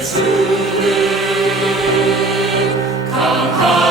예수는 강하